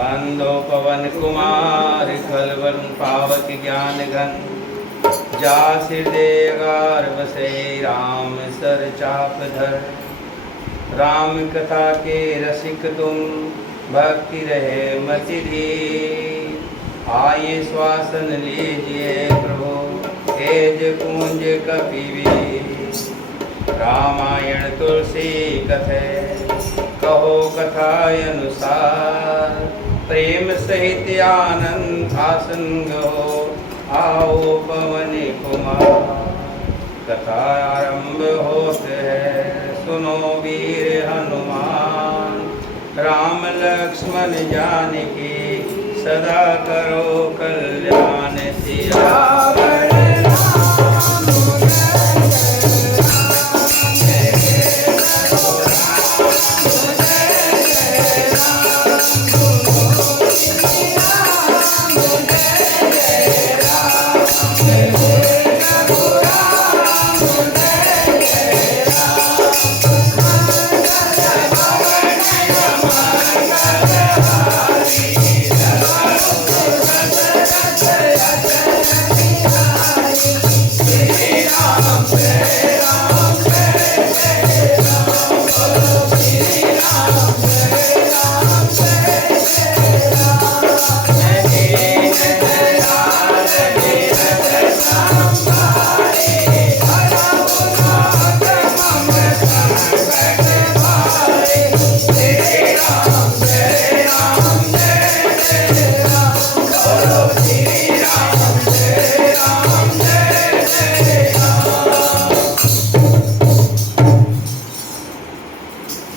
बांधो पवन कुमार खलवन पावक ज्ञान घन। जा सिर बसे राम सर चाप धर। राम कथा के रसिक तुम भक्ति रहे मति धीर। आये श्वासन लीजिए प्रभु तेज कुंज कपिवीर। रामायण तुलसी कथे कहो कथाय अनुसार। प्रेम सहित आनंद आसंग हो आओ पवन कुमार। कथा आरंभ होत है सुनो वीर हनुमान। राम लक्ष्मण जानकी सदा करो कल्याण। सिया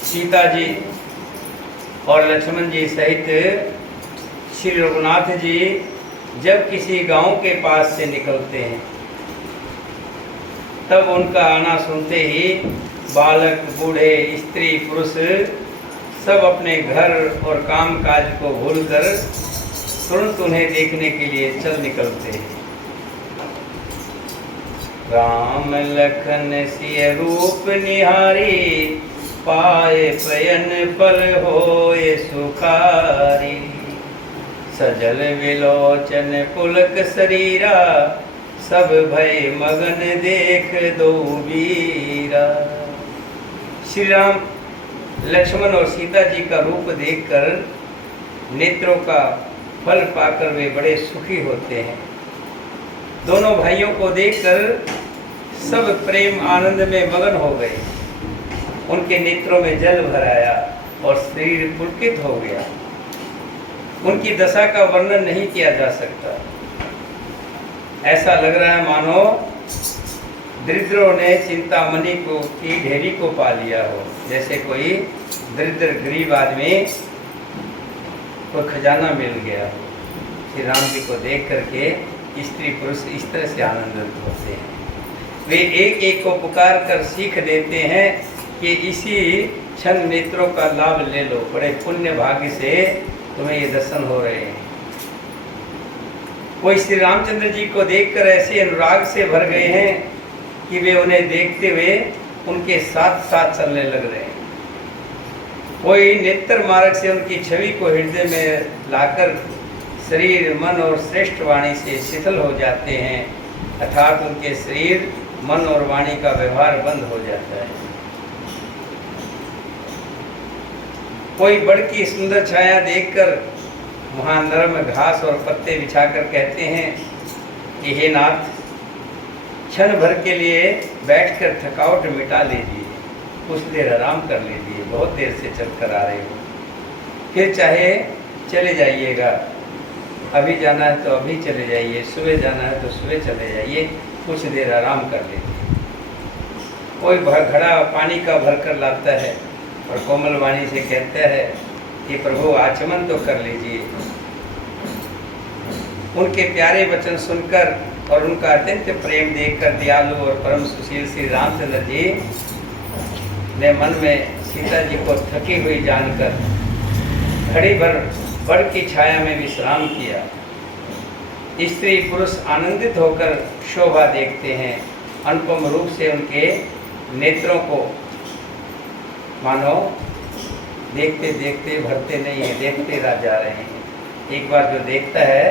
सीता जी और लक्ष्मण जी सहित श्री रघुनाथ जी जब किसी गांव के पास से निकलते हैं तब उनका आना सुनते ही बालक बूढ़े स्त्री पुरुष सब अपने घर और काम काज को भूलकर तुरंत उन्हें देखने के लिए चल निकलते हैं। राम लखन सिय रूप निहारी। पाए प्रयन पल होए सुखारी। सजल विलोचन पुलक शरीरा। सब भय मगन देख दो वीरा। श्री राम लक्ष्मण और सीता जी का रूप देखकर नेत्रों का फल पाकर वे बड़े सुखी होते हैं। दोनों भाइयों को देखकर सब प्रेम आनंद में मगन हो गए। उनके नेत्रों में जल भर आया और शरीर पुलकित हो गया। उनकी दशा का वर्णन नहीं किया जा सकता। ऐसा लग रहा है मानो दरिद्रों ने चिंतामणि को की ढेरी को पा लिया हो। जैसे कोई दरिद्र गरीब आदमी को खजाना मिल गया हो। श्री राम जी को देख करके स्त्री पुरुष इस तरह से आनंदित होते हैं। वे एक एक को पुकार कर सीख देते हैं कि इसी क्षण नेत्रों का लाभ ले लो। बड़े पुण्य भाग्य से तुम्हें ये दर्शन हो रहे हैं। कोई श्री रामचंद्र जी को देखकर ऐसे अनुराग से भर गए हैं कि वे उन्हें देखते हुए उनके साथ साथ चलने लग रहे हैं। कोई नेत्र मार्ग से उनकी छवि को हृदय में लाकर शरीर मन और श्रेष्ठ वाणी से शिथिल हो जाते हैं। अर्थात उनके शरीर मन और वाणी का व्यवहार बंद हो जाता है। कोई बड़ की सुंदर छाया देखकर वहाँ नरम घास और पत्ते बिछाकर कहते हैं कि हे नाथ, क्षण भर के लिए बैठकर थकावट मिटा लीजिए, कुछ देर आराम कर लीजिए। बहुत देर से चल कर आ रहे हो, फिर चाहे चले जाइएगा। अभी जाना है तो अभी चले जाइए, सुबह जाना है तो सुबह चले जाइए, कुछ देर आराम कर लीजिए। कोई घड़ा पानी का भरकर लाता है और कोमल वाणी से कहता है कि प्रभु आचमन तो कर लीजिए। उनके प्यारे वचन सुनकर और उनका अत्यंत प्रेम देखकर दयालु और परम सुशील श्री रामचंद्र जी ने मन में सीता जी को थकी हुई जानकर घड़ी भर बड़ की छाया में विश्राम किया। स्त्री पुरुष आनंदित होकर शोभा देखते हैं। अनुपम रूप से उनके नेत्रों को मानो देखते देखते भरते नहीं है, देखते जा रहे हैं। एक बार जो देखता है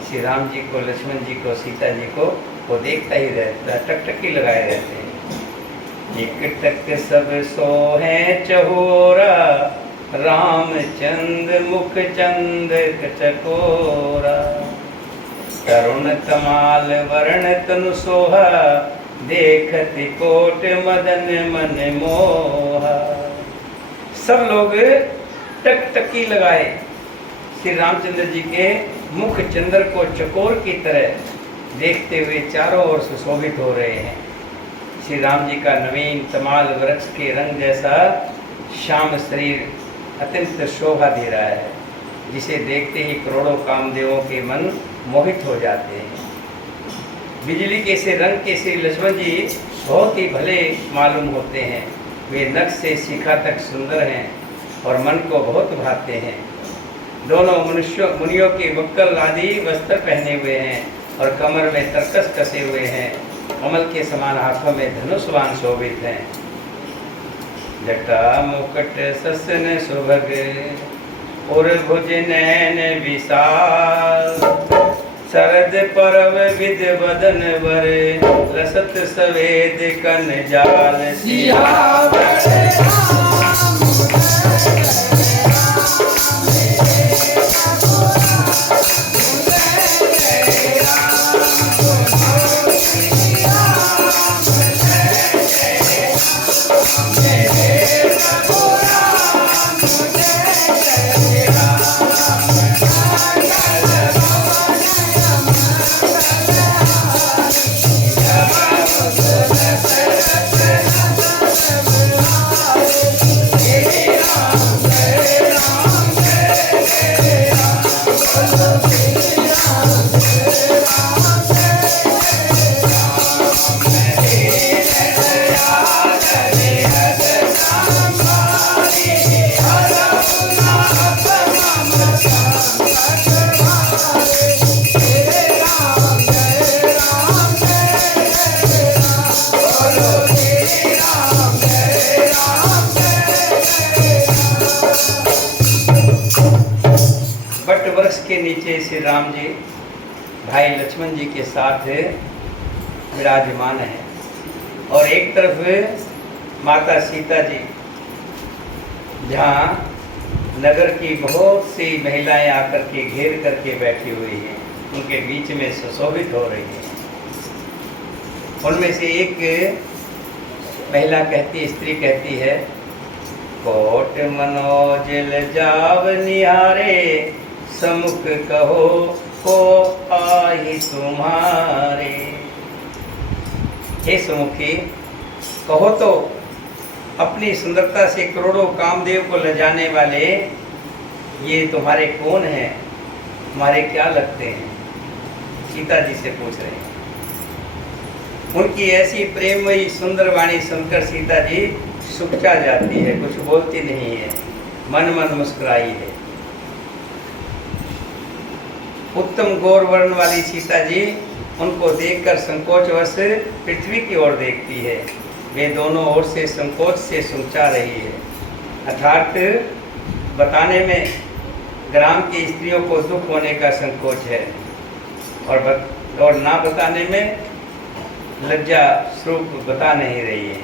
श्री राम जी को, लक्ष्मण जी को, सीता जी को, वो देखता ही रहता है, टकटकी लगाए रहते हैं। एक टक सब सोहे चहोरा, रामचंद्र मुख चंद चकोरा। तरुण तमाल वर्ण तनु सोहा, देखत कोट मदन मन मोहा। सब लोग टकटकी लगाए श्री रामचंद्र जी के मुख चंद्र को चकोर की तरह देखते हुए चारों ओर सुशोभित हो रहे हैं। श्री राम जी का नवीन तमाल वृक्ष के रंग जैसा श्याम शरीर अत्यंत शोभा दे रहा है, जिसे देखते ही करोड़ों कामदेवों के मन मोहित हो जाते हैं। बिजली के से रंग के श्री लक्ष्मण जी बहुत ही भले मालूम होते हैं। वे नख से शिखा तक सुंदर हैं और मन को बहुत भाते हैं। दोनों मुनियों के वक्कल आदि वस्त्र पहने हुए हैं और कमर में तरकस कसे हुए हैं। कमल के समान हाथों में धनुषवान शोभित हैं। जटा मुकुट ससन सुभग और भुज नैन विशाल। शरद परव विद बदन वर, लसत सवेद कन जाल। के नीचे श्री राम जी भाई लक्ष्मण जी के साथ विराजमान है और एक तरफ माता सीता जी, जहाँ नगर की बहुत सी महिलाएं आकर के घेर करके बैठी हुई हैं, उनके बीच में सुशोभित हो रही है। उनमें से एक महिला कहती, स्त्री कहती है, कोट मनोज लजाव निहारे, समुख कहो को आई तुम्हारे। हे सुमुखी, कहो तो अपनी सुंदरता से करोड़ों कामदेव को लजाने वाले ये तुम्हारे कौन हैं, तुम्हारे क्या लगते हैं? सीता जी से पूछ रहे हैं। उनकी ऐसी प्रेममयी सुंदर वाणी सुनकर सीता जी सुखचा जाती है, कुछ बोलती नहीं है, मन मन मुस्कुराई है। उत्तम गौर वर्ण वाली सीता जी उनको देखकर संकोचवश पृथ्वी की ओर देखती है। वे दोनों ओर से संकोच से सुखचा रही है, अर्थात बताने में ग्राम की स्त्रियों को दुख होने का संकोच है और ना बताने में लज्जा स्वरूप बता नहीं रही है।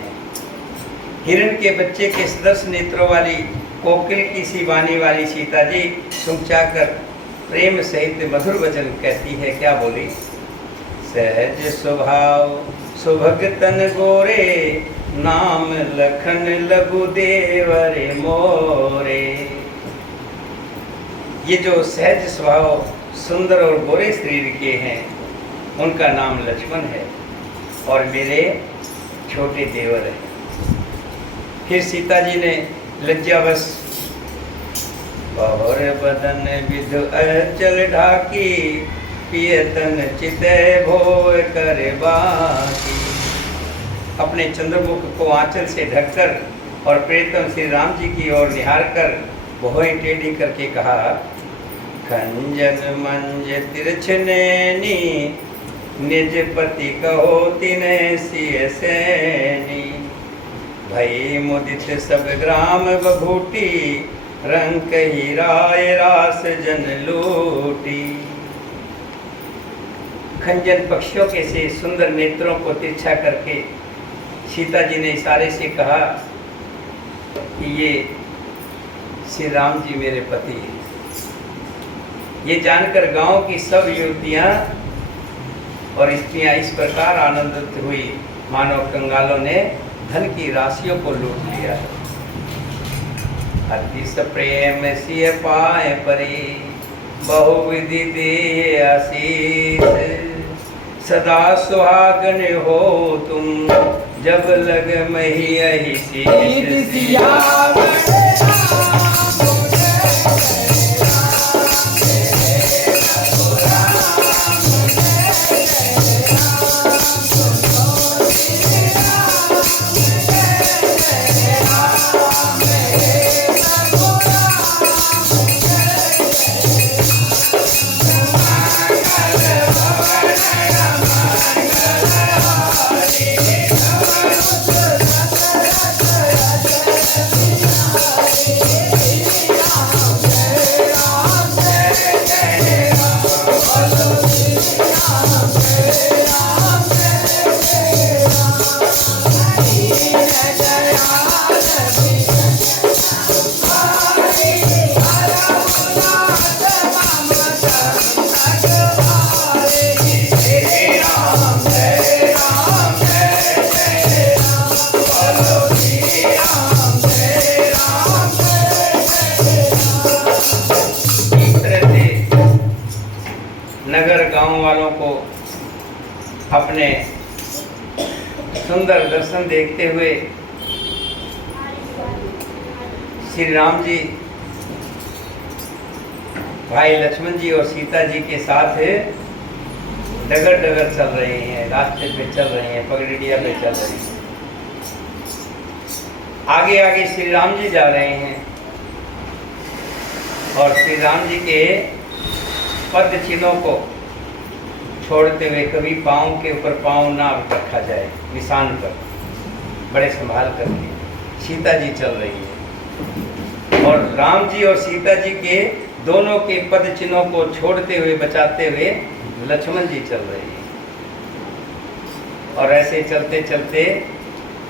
हिरण के बच्चे के सदस्य नेत्रों वाली कोकिल की सी वाणी वाली सीता जी सुखचाकर प्रेम सहित मधुर वचन कहती है। क्या बोली? सहज स्वभाव सुभग तन गोरे, नाम लखन लघु देवरे मोरे। ये जो सहज स्वभाव सुंदर और गोरे शरीर के हैं, उनका नाम लक्ष्मण है और मेरे छोटे देवर हैं। फिर सीता जी ने लज्जावश और बदन विधु अचल ढाकी, पियतन चिते भोय करे बाकी। अपने चंद्रमुख को आंचल से ढककर और प्रेतम श्री राम जी की ओर निहार कर भोय टेढ़ी करके कहा, खंजन मंज तिरछ नैनी, निज पति कहो तिन्ह सिय सैनी। भई मुदित सब ग्राम बभूटी, रंग ही राय रास जन लूटी। खंजन पक्षियों के से सुंदर नेत्रों को तिरछा करके सीता जी ने इशारे से कहा कि ये श्री राम जी मेरे पति हैं। ये जानकर गांव की सब युवतियां और स्त्रियां इस प्रकार आनंदित हुई मानो कंगालों ने धन की राशियों को लूट लिया। अतिश प्रेम सिय पाए परी बहुविधि दे आशीष। सदा सुहागन हो तुम जब लग मही अहि शीश। नगर गांव वालों को अपने सुंदर दर्शन देखते हुए श्री राम जी भाई लक्ष्मण जी और सीता जी के साथ डगर डगर चल रहे हैं, रास्ते पे चल रहे हैं, पगडंडिया पे चल रहे हैं। आगे आगे श्री राम जी जा रहे हैं और श्री राम जी के पद चिन्हों को छोड़ते हुए कभी पाँव के ऊपर पाँव ना रखा जाए, निशान पर बड़े संभाल करके सीता जी चल रही है और राम जी और सीता जी के दोनों के पद चिन्हों को छोड़ते हुए बचाते हुए लक्ष्मण जी चल रहे हैं। और ऐसे चलते चलते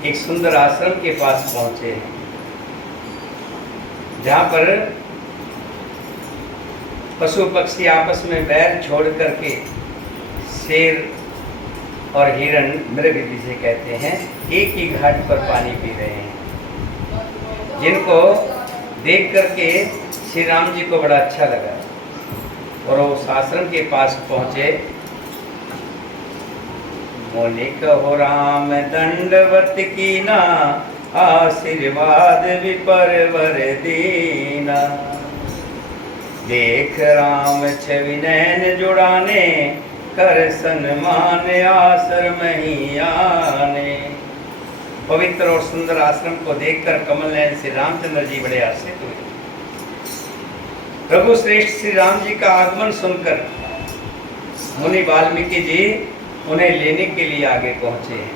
एक सुंदर आश्रम के पास पहुंचे जहाँ पर पशु पक्षी आपस में बैर छोड़ करके शेर और हिरण, मृग जिसे कहते हैं, एक ही घाट पर पानी पी रहे हैं, जिनको देख करके श्री राम जी को बड़ा अच्छा लगा और वो उस आश्रम के पास पहुंचे। मुनि कहो राम दंडवत कीना, आशीर्वाद विपरवर दीना। देख राम छवि नैन जुड़ाने, कर सन्मान आश्रम ही आने। पवित्र और सुंदर आश्रम को देखकर कमल नयन श्री रामचंद्र जी बड़े हर्षित हुए। प्रभु श्रेष्ठ श्री राम जी का आगमन सुनकर मुनि वाल्मीकि जी उन्हें लेने के लिए आगे पहुंचे हैं।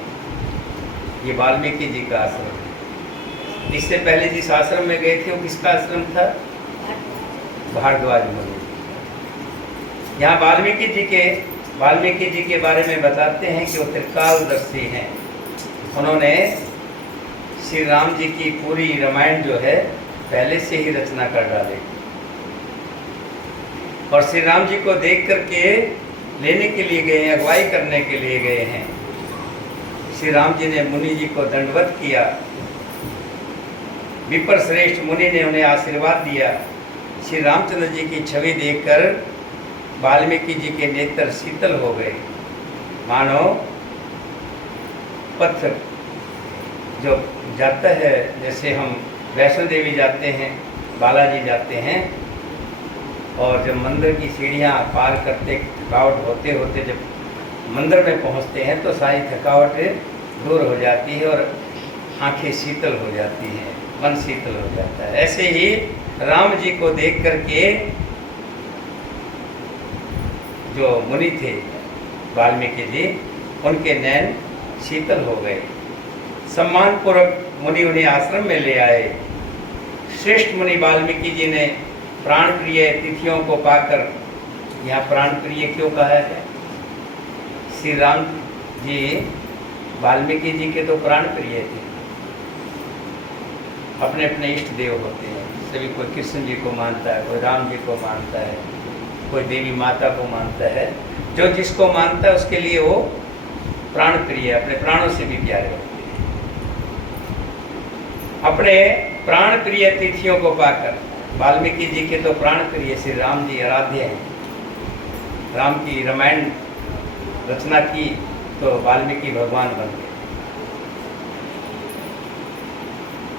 ये वाल्मीकि जी का आश्रम है। इससे पहले जिस आश्रम में गए थे वो किसका आश्रम था? भारद्वाज मुनि। यहाँ वाल्मीकि जी के बारे में बताते हैं कि वो त्रिकालदर्शी हैं। उन्होंने श्री राम जी की पूरी रामायण जो है पहले से ही रचना कर डाली और श्री राम जी को देख करके लेने के लिए गए हैं, अगुवाई करने के लिए गए हैं। श्री राम जी ने मुनि जी को दंडवत किया। विपर श्रेष्ठ मुनि ने उन्हें आशीर्वाद दिया। श्री रामचंद्र जी की छवि देखकर वाल्मीकि जी के नेत्र शीतल हो गए, मानो पत्थर जो जाता है, जैसे हम वैष्णो देवी जाते हैं, बालाजी जाते हैं और जब मंदिर की सीढ़ियाँ पार करते थकावट होते होते जब मंदिर में पहुंचते हैं तो सारी थकावट दूर हो जाती है और आंखें शीतल हो जाती हैं, मन शीतल हो जाता है। ऐसे ही राम जी को देख करके जो मुनि थे वाल्मीकि जी, उनके नैन शीतल हो गए। सम्मान पूर्वक मुनि उन्हें आश्रम में ले आए। श्रेष्ठ मुनि वाल्मीकि जी ने प्राण प्रिय तिथियों को पाकर, यहाँ प्राण प्रिय क्यों कहा है? श्री राम जी वाल्मीकि जी के तो प्राण प्रिय थे, अपने अपने इष्ट देव होते हैं सभी। कोई कृष्ण जी को मानता है, कोई राम जी को मानता है, कोई देवी माता को मानता है। जो जिसको मानता है उसके लिए वो प्राण प्रिय, अपने प्राणों से भी प्यारे होते हैं। अपने प्राण प्रिय तिथियों को पाकर वाल्मीकि जी के तो प्राण प्रिय श्री राम जी आराध्य हैं। राम की रामायण रचना की तो वाल्मीकि भगवान बन गए।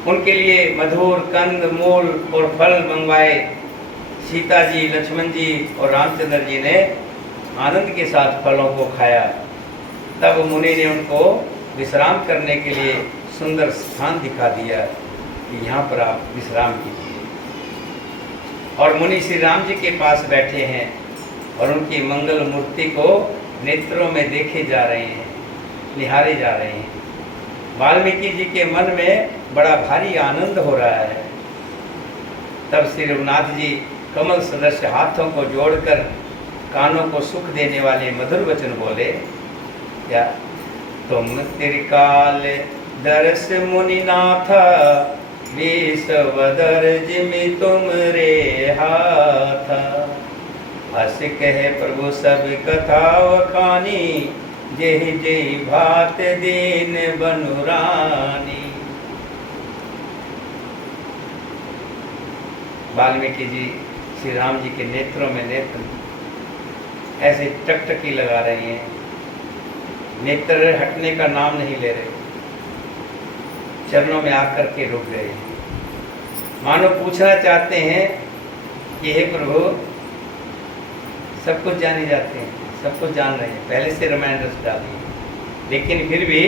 उनके लिए मधुर कंद मूल और फल मंगवाए। सीता जी, लक्ष्मण जी और रामचंद्र जी ने आनंद के साथ फलों को खाया। तब मुनि ने उनको विश्राम करने के लिए सुंदर स्थान दिखा दिया कि यहाँ पर आप विश्राम कीजिए। और मुनि श्री राम जी के पास बैठे हैं और उनकी मंगल मूर्ति को नेत्रों में देखे जा रहे हैं, निहारे जा रहे हैं। वाल्मीकि जी के मन में बड़ा भारी आनंद हो रहा है। तब श्री रघुनाथ जी कमल सदृश हाथों को जोड़कर कानों को सुख देने वाले मधुर वचन बोले, क्या? तुम त्रिकाल दर्श मुनिनाथ, विश्वदर जिमि तुम रे हाथ। हस कहे प्रभु सब कथा वखानी, जेहि जेहि भात दीन बनुरानी। वाल्मीकि जी श्री राम जी के नेत्रों में नेत्र ऐसे टकटकी लगा रहे हैं, नेत्र हटने का नाम नहीं ले रहे, चरणों में आकर के रुक गए हैं। मानो पूछना चाहते हैं कि हे प्रभु, सब कुछ जाने जाते हैं, सब कुछ जान रहे हैं, पहले से रामायण रच डाली, लेकिन फिर भी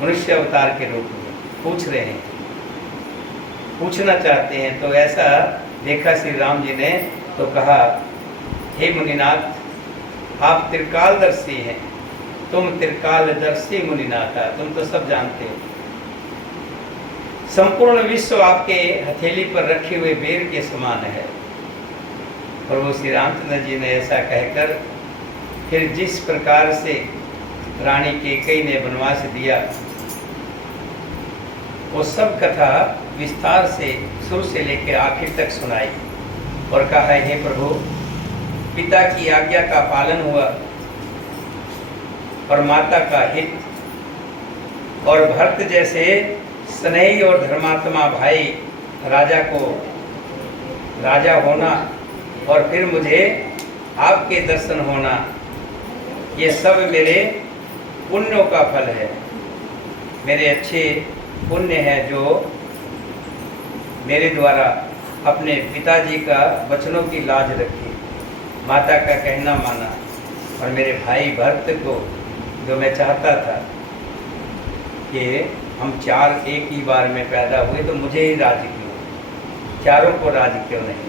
मनुष्य अवतार के रूप में पूछ रहे हैं, पूछना चाहते हैं। तो ऐसा देखा श्री राम जी ने तो कहा, हे मुनिनाथ, आप त्रिकालदर्शी हैं, तुम त्रिकालदर्शी मुनिनाथ, तुम तो सब जानते हो। संपूर्ण विश्व आपके हथेली पर रखे हुए बेर के समान है। प्रभु श्री रामचंद्र जी ने ऐसा कहकर फिर जिस प्रकार से रानी कैकेयी ने वनवास दिया, वो सब कथा विस्तार से शुरू से लेकर आखिर तक सुनाई और कहा, हे प्रभु, पिता की आज्ञा का पालन हुआ और माता का हित और भरत जैसे स्नेही और धर्मात्मा भाई राजा को राजा होना और फिर मुझे आपके दर्शन होना, ये सब मेरे पुण्यों का फल है, मेरे अच्छे पुण्य है जो मेरे द्वारा अपने पिताजी का वचनों की लाज रखी, माता का कहना माना और मेरे भाई भरत को, जो मैं चाहता था कि हम चार एक ही बार में पैदा हुए तो मुझे ही राज्य क्यों, चारों को राज्य क्यों नहीं।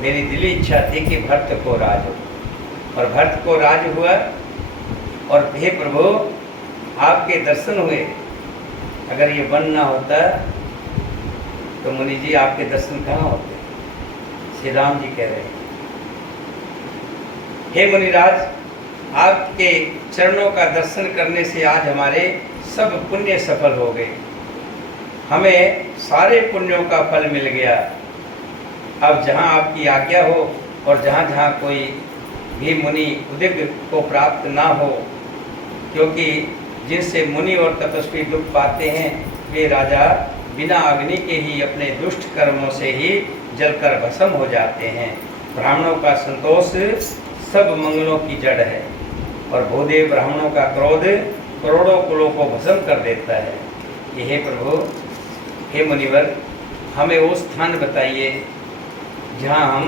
मेरी दिली इच्छा थी कि भरत को राज हो और भरत को राज हुआ। और हे प्रभु, आपके दर्शन हुए, अगर ये वन ना होता तो मुनि जी आपके दर्शन कहाँ होते? श्री राम जी कह रहे हैं, हे मुनिराज, आपके चरणों का दर्शन करने से आज हमारे सब पुण्य सफल हो गए, हमें सारे पुण्यों का फल मिल गया। अब जहाँ आपकी आज्ञा हो और जहाँ जहाँ कोई भी मुनि उदिग्ध को प्राप्त ना हो, क्योंकि जिनसे मुनि और तपस्वी दुख पाते हैं वे राजा बिना अग्नि के ही अपने दुष्ट कर्मों से ही जलकर भस्म हो जाते हैं। ब्राह्मणों का संतोष सब मंगलों की जड़ है और भूदेव ब्राह्मणों का क्रोध करोड़ों कुलों को भस्म कर देता है। ये हे प्रभु, हे मुनिवर, हमें वो स्थान बताइए जहाँ हम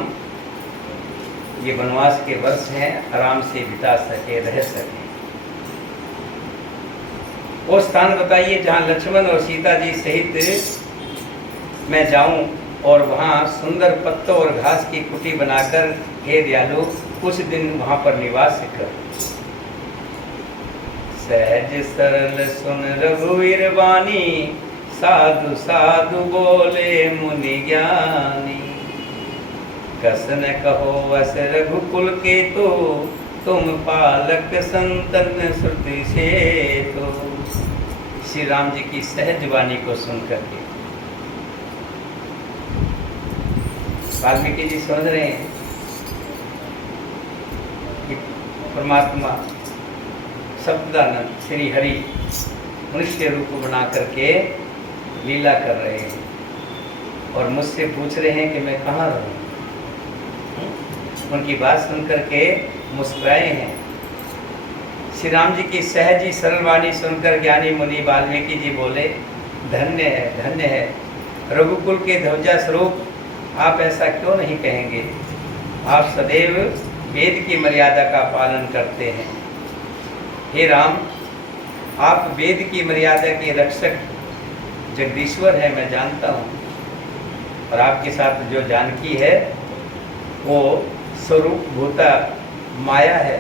ये वनवास के वर्ष हैं आराम से बिता सके, रह सके। वो स्थान बताइए जहाँ लक्ष्मण और सीता जी सहित मैं जाऊं और वहाँ सुंदर पत्तों और घास की कुटी बनाकर, हे दयालु, कुछ दिन वहाँ पर निवास कर। सहज सरल सुन रघुवीर वाणी, साधु साधु बोले मुनि ज्ञानी, कसन कहो अस रघुकुल के तो, तुम पालक संतन श्रुति से तो। श्री राम जी की सहज वाणी को सुन करके वाल्मीकि जी समझ रहे हैं कि परमात्मा सब्दानंद श्री हरि मनुष्य रूप बना करके लीला कर रहे हैं और मुझसे पूछ रहे हैं कि मैं कहाँ रहूं। उनकी बात सुन करके मुस्कुराए हैं। श्री राम जी की सहजी सरल वाणी सुनकर ज्ञानी मुनि वाल्मीकि जी बोले, धन्य है रघुकुल के ध्वजा स्वरूप, आप ऐसा क्यों नहीं कहेंगे। आप सदैव वेद की मर्यादा का पालन करते हैं। हे राम, आप वेद की मर्यादा के रक्षक जगदीश्वर है, मैं जानता हूँ। और आपके साथ जो जानकी है वो स्वरूप भूता माया है,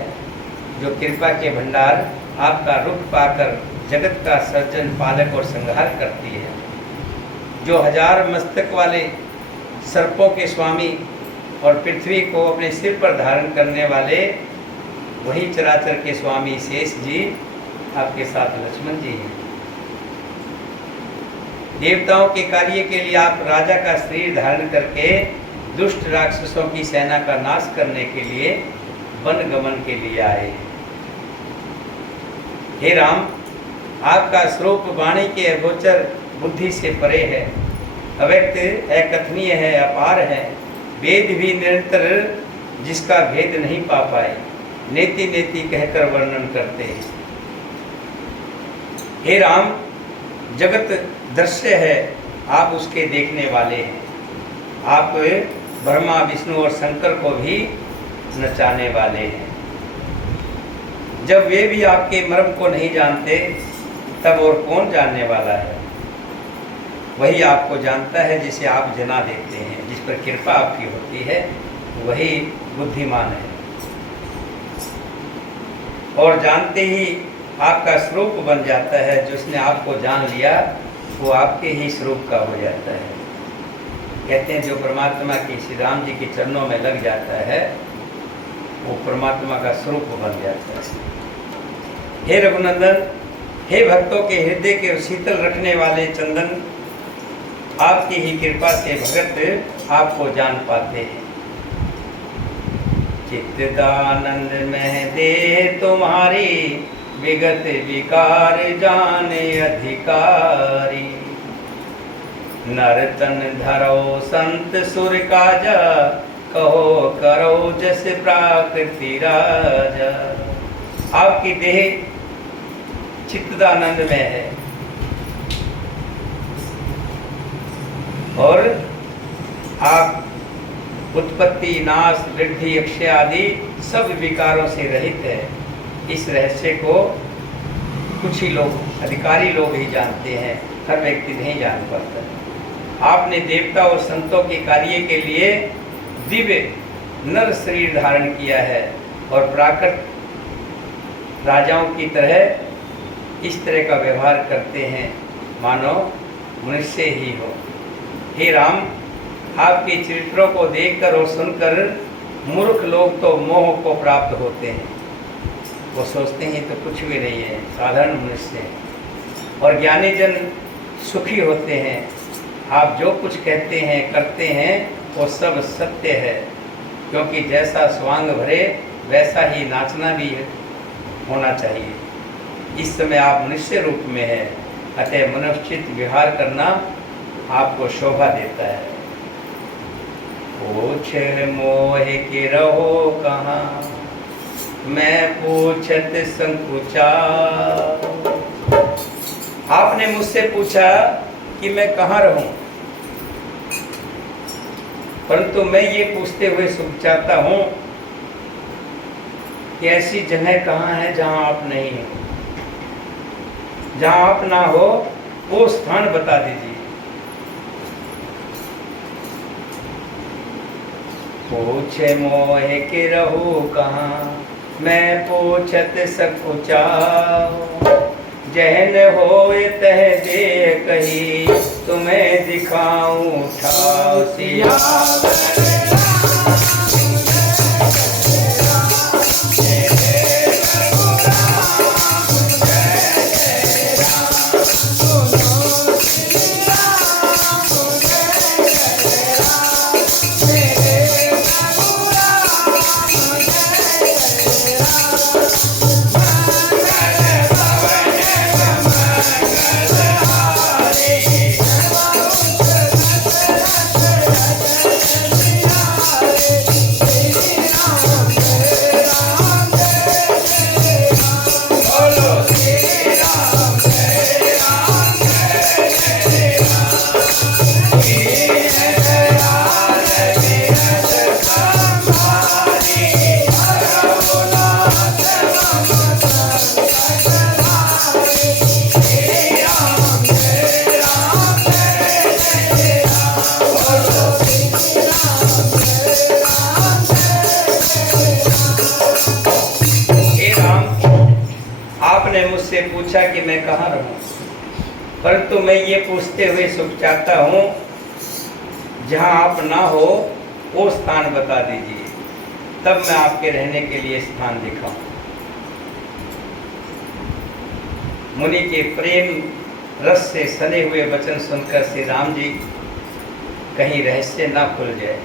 जो कृपा के भंडार आपका रुख पाकर जगत का सर्जन पालक और संहार करती है। जो 1000 मस्तक वाले सर्पों के स्वामी और पृथ्वी को अपने सिर पर धारण करने वाले वही चराचर के स्वामी शेष जी आपके साथ लक्ष्मण जी हैं। देवताओं के कार्य के लिए आप राजा का शरीर धारण करके दुष्ट राक्षसों की सेना का नाश करने के लिए वन गमन के लिए आए। हे राम, आपका स्वरूप वाणी के अगोचर बुद्धि से परे है, अव्यक्त अकथनीय है, अपार है। वेद भी निरंतर जिसका भेद नहीं पा पाए, नेति नेति कहकर वर्णन करते हैं। हे राम, जगत दृश्य है, आप उसके देखने वाले हैं। आप ब्रह्मा विष्णु और शंकर को भी नचाने वाले हैं। जब वे भी आपके मर्म को नहीं जानते, तब और कौन जानने वाला है। वही आपको जानता है जिसे आप जना देते हैं। जिस पर कृपा आपकी होती है वही बुद्धिमान है। और जानते ही आपका स्वरूप बन जाता है। जिसने आपको जान लिया वो आपके ही स्वरूप का हो जाता है। कहते हैं जो परमात्मा की श्री राम जी के चरणों में लग जाता है वो परमात्मा का स्वरूप बन जाता है। हे रघुनंदन, हे भक्तों के हृदय के शीतल रखने वाले चंदन, आपकी ही कृपा से भगत आपको जान पाते हैं। चित्तानंद में दे तुम्हारी, विगत विकार जाने अधिकारी। नरतन धरो संत सुर काजा, कहो करो जस प्राकृति राजा। आपकी देह चित्तानंद में है और आप उत्पत्ति नाश वृद्धि अक्षय आदि सब विकारों से रहित है। इस रहस्य को कुछ ही लोग, अधिकारी लोग ही जानते हैं, हर व्यक्ति नहीं जान पाता। आपने देवता और संतों के कार्य के लिए दिव्य नर शरीर धारण किया है और प्राकृत राजाओं की तरह इस तरह का व्यवहार करते हैं मानो मनुष्य ही हो। हे राम, आपके चरित्रों को देखकर और सुनकर मूर्ख लोग तो मोह को प्राप्त होते हैं। वो सोचते हैं तो कुछ भी नहीं है, साधारण मनुष्य है। और ज्ञानी जन सुखी होते हैं। आप जो कुछ कहते हैं करते हैं वो सब सत्य है, क्योंकि जैसा स्वांग भरे वैसा ही नाचना भी होना चाहिए। इस समय आप मनुष्य रूप में है, अतः मनुष्यित विहार करना आपको शोभा देता है। पूछ मोह के रहो कहाँ, मैं पूछत संकुचा। आपने मुझसे पूछा कि मैं कहाँ रहूं, परंतु मैं ये पूछते हुए सुख चाहता हूं कि ऐसी जगह कहाँ है जहां आप नहीं हो। जहां आप ना हो वो स्थान बता दीजिए। पूछे मोह के रहो कहाँ, मैं पूछत सकुचा। जहन होए तह दे कही, तुम्हें दिखाऊं ठाव सियावर मुझसे पूछा कि मैं कहाँ रहूं, परंतु मैं ये पूछते हुए सुख चाहता हूँ, जहाँ आप ना हो वो स्थान बता दीजिए, तब मैं आपके रहने के लिए स्थान दिखाऊं। मुनि के प्रेम रस से सने हुए वचन सुनकर श्री राम जी कहीं रहस्य ना खुल जाए।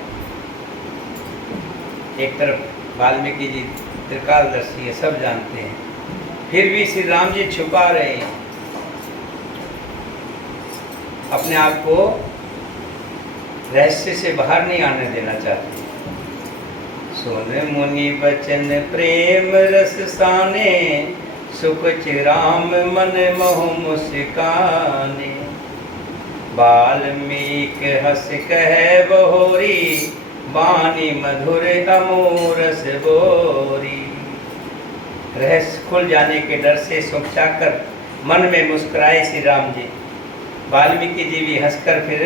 एक तरफ वाल्मीकि जी त्रिकालदर्शी है, सब जानते हैं, फिर भी श्री राम जी छुपा रहे हैं, अपने आप को रहस्य से बाहर नहीं आने देना चाहते। सुन मुनि बचन प्रेम रस साने, सुख चिराम मन मोह मुस्काने। वाल्मीक हस कह बहोरी, वाणी मधुर अमोरस बोरी। रहस्य खुल जाने के डर से सुख चाहकर मन में मुस्कुराए श्री राम जी। वाल्मीकि जी भी हंसकर फिर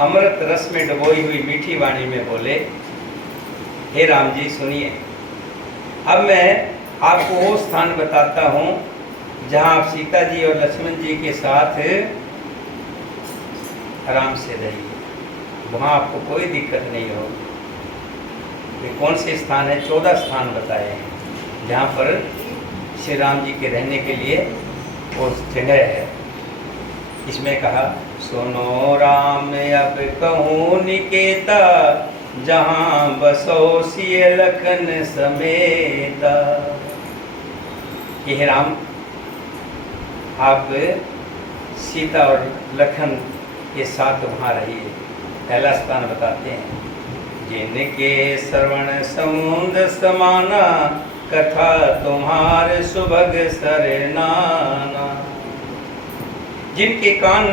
अमृत रस में डुबोई हुई मीठी वाणी में बोले, हे राम जी सुनिए, अब मैं आपको वो स्थान बताता हूँ जहाँ आप सीता जी और लक्ष्मण जी के साथ आराम से रहिए, वहाँ आपको कोई दिक्कत नहीं होगी। ये कौन से स्थान है? 14 स्थान बताए हैं जहाँ पर श्री राम जी के रहने के लिए वो जगह है। इसमें कहा, सुनो राम अब कहूँ निकेता, जहाँ बसो सिय लखन समेता। हे राम, आप सीता और लखन के साथ वहाँ रहिए। पहला स्थान बताते हैं, जिनके श्रवण समुद्र समाना, कथा तुम्हारे सुभग सरनाना। जिनके कान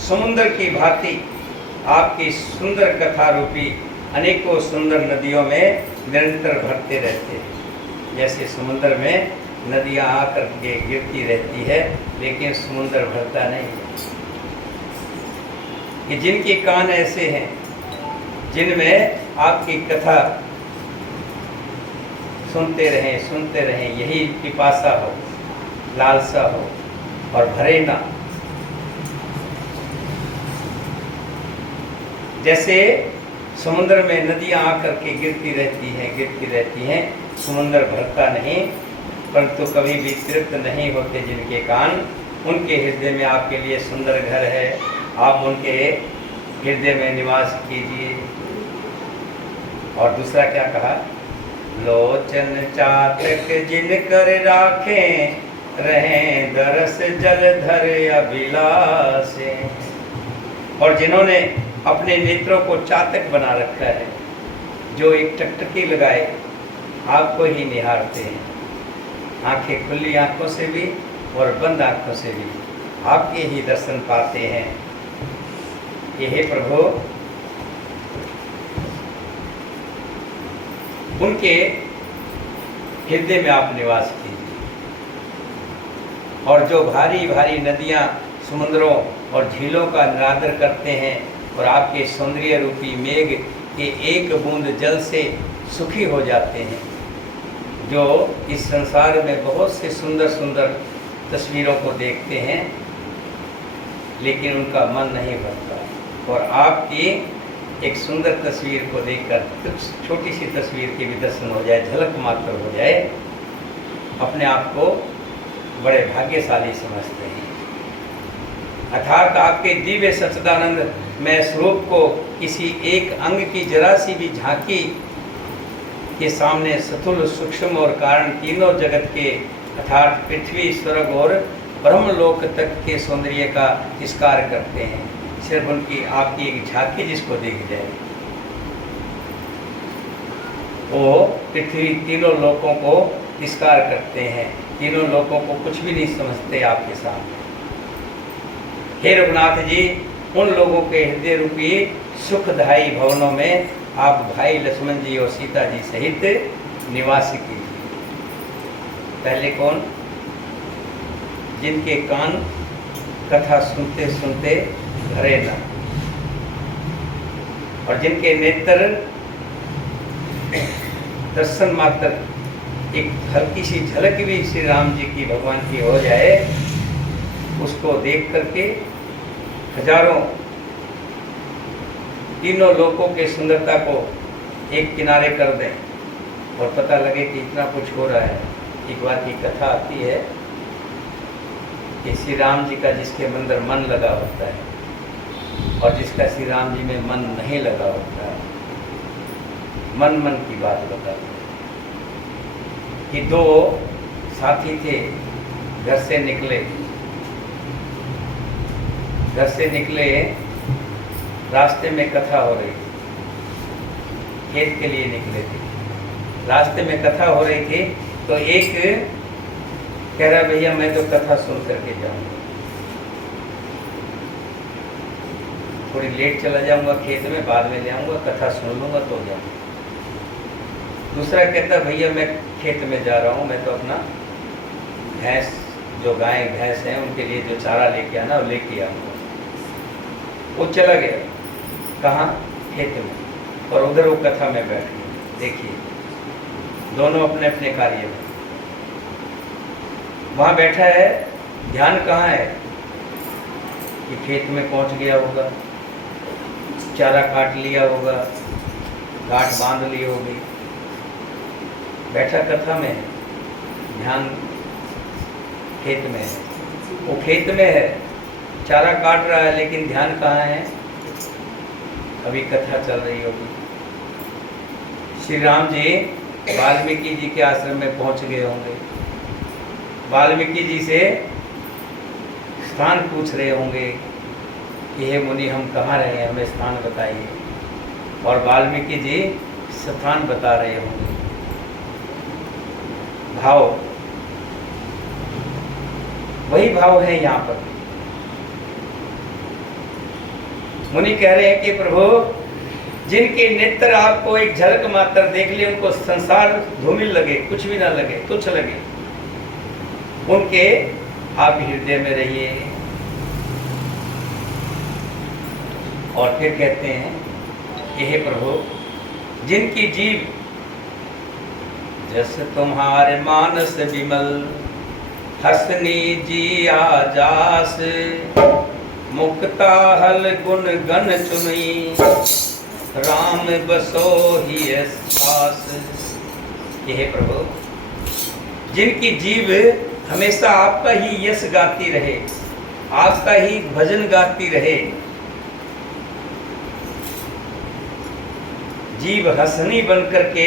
समुद्र की भांति आपकी सुंदर कथा रूपी अनेकों सुंदर नदियों में निरंतर भरते रहते हैं। जैसे समुद्र में नदियाँ आकर के गिरती रहती है, लेकिन समुद्र भरता नहीं। कि जिनके कान ऐसे हैं जिनमें आपकी कथा सुनते रहें, यही पिपासा हो, लालसा हो और भरे ना। जैसे समुद्र में नदियाँ आकर के गिरती रहती हैं, समुद्र भरता नहीं, परंतु कभी भी तृप्त नहीं होते जिनके कान, उनके हृदय में आपके लिए सुंदर घर है, आप उनके हृदय में निवास कीजिए। और दूसरा क्या कहा, लोचन चातक जिन कर राखें, रहें दरस जलधर अभिलाषे। और जिन्होंने अपने नेत्रों को चातक बना रखा है, जो एक टकटकी लगाए आपको ही निहारते हैं, आंखें खुली आंखों से भी और बंद आंखों से भी आपके ही दर्शन पाते हैं। ये हे प्रभु, उनके हृदय में आप निवास कीजिए। और जो भारी भारी नदियाँ, समुद्रों और झीलों का निरादर करते हैं और आपके सौंदर्य रूपी मेघ के एक बूंद जल से सुखी हो जाते हैं, जो इस संसार में बहुत से सुंदर सुंदर तस्वीरों को देखते हैं लेकिन उनका मन नहीं भरता। और आपकी एक सुंदर तस्वीर को देखकर, कुछ छोटी सी तस्वीर के भी दर्शन हो जाए, झलक मात्र हो जाए, अपने आप को बड़े भाग्यशाली समझते हैं। अर्थात आपके दिव्य सच्चिदानंद में स्वरूप को किसी एक अंग की जरा सी भी झांकी के सामने स्थूल, सूक्ष्म और कारण तीनों जगत के अर्थात पृथ्वी, स्वर्ग और ब्रह्मलोक तक के सौंदर्य का तिरस्कार करते हैं। सिर्फ उनकी आपकी एक झांकी जिसको देख जाए वो पृथ्वी, तीनों लोकों को तिरस्कार करते हैं, तीनों लोकों को कुछ भी नहीं समझते आपके सामने। हे रघुनाथ जी, उन लोगों के हृदय रूपी सुखदायी भवनों में आप भाई लक्ष्मण जी और सीता जी सहित निवास कीजिए। पहले कौन? जिनके कान कथा सुनते सुनते भरे न, और जिनके नेत्र दर्शन मात्र एक हल्की सी झलक भी श्री राम जी की, भगवान की हो जाए, उसको देख करके हजारों तीनों लोकों के सुंदरता को एक किनारे कर दें और पता लगे कि इतना कुछ हो रहा है। एक बार की कथा आती है कि श्री राम जी का जिसके अंदर मन लगा होता है और जिसका श्री राम जी में मन नहीं लगा होता है, मन मन की बात बताते हैं कि दो साथी थे, घर से निकले, रास्ते में कथा हो रही थी, खेत के लिए निकले थे, रास्ते में कथा हो रही थी, तो एक कह रहा भैया मैं तो कथा सुन करके जाऊंगा, थोड़ी लेट चला जाऊंगा खेत में, बाद में ले आऊंगा, कथा सुन लूंगा तो जाऊंगा। दूसरा कहता भैया मैं खेत में जा रहा हूँ, मैं तो अपना भैंस, जो गाय भैंस हैं उनके लिए जो चारा लेके आना वो लेके आऊँगा। वो चला गया, कहाँ? खेत में, और उधर वो कथा में बैठ गए। देखिए दोनों अपने अपने कार्य में, वहाँ बैठा है, ध्यान कहाँ है कि खेत में पहुँच गया होगा, चारा काट लिया होगा, गांठ बांध ली होगी, बैठा कथा में है, ध्यान खेत में है। वो खेत में है, चारा काट रहा है, लेकिन ध्यान कहाँ है? अभी कथा चल रही होगी। श्री राम जी वाल्मीकि जी के आश्रम में पहुंच गए होंगे, वाल्मीकि जी से स्थान पूछ रहे होंगे कि हे मुनि हम कहाँ रहे हैं, हमें स्थान बताइए, और वाल्मीकि जी स्थान बता रहे होंगे। भाव, वही भाव है यहाँ पर। मुनि कह रहे हैं कि प्रभु जिनके नेत्र आपको एक झलक मात्र देख ले, उनको संसार धूमिल लगे, कुछ भी ना लगे, तुच्छ लगे, उनके आप हृदय में रहिए। और फिर कहते हैं कि हे प्रभु जिनकी जीव जस तुम्हारे मानस विमल, हसनी जी आजास, मुक्ता हल गुण गण चुनी, राम बसो ही पास। हे प्रभु जिनकी जीव हमेशा आपका ही यश गाती रहे, आपका ही भजन गाती रहे, जीव हसनी बन करके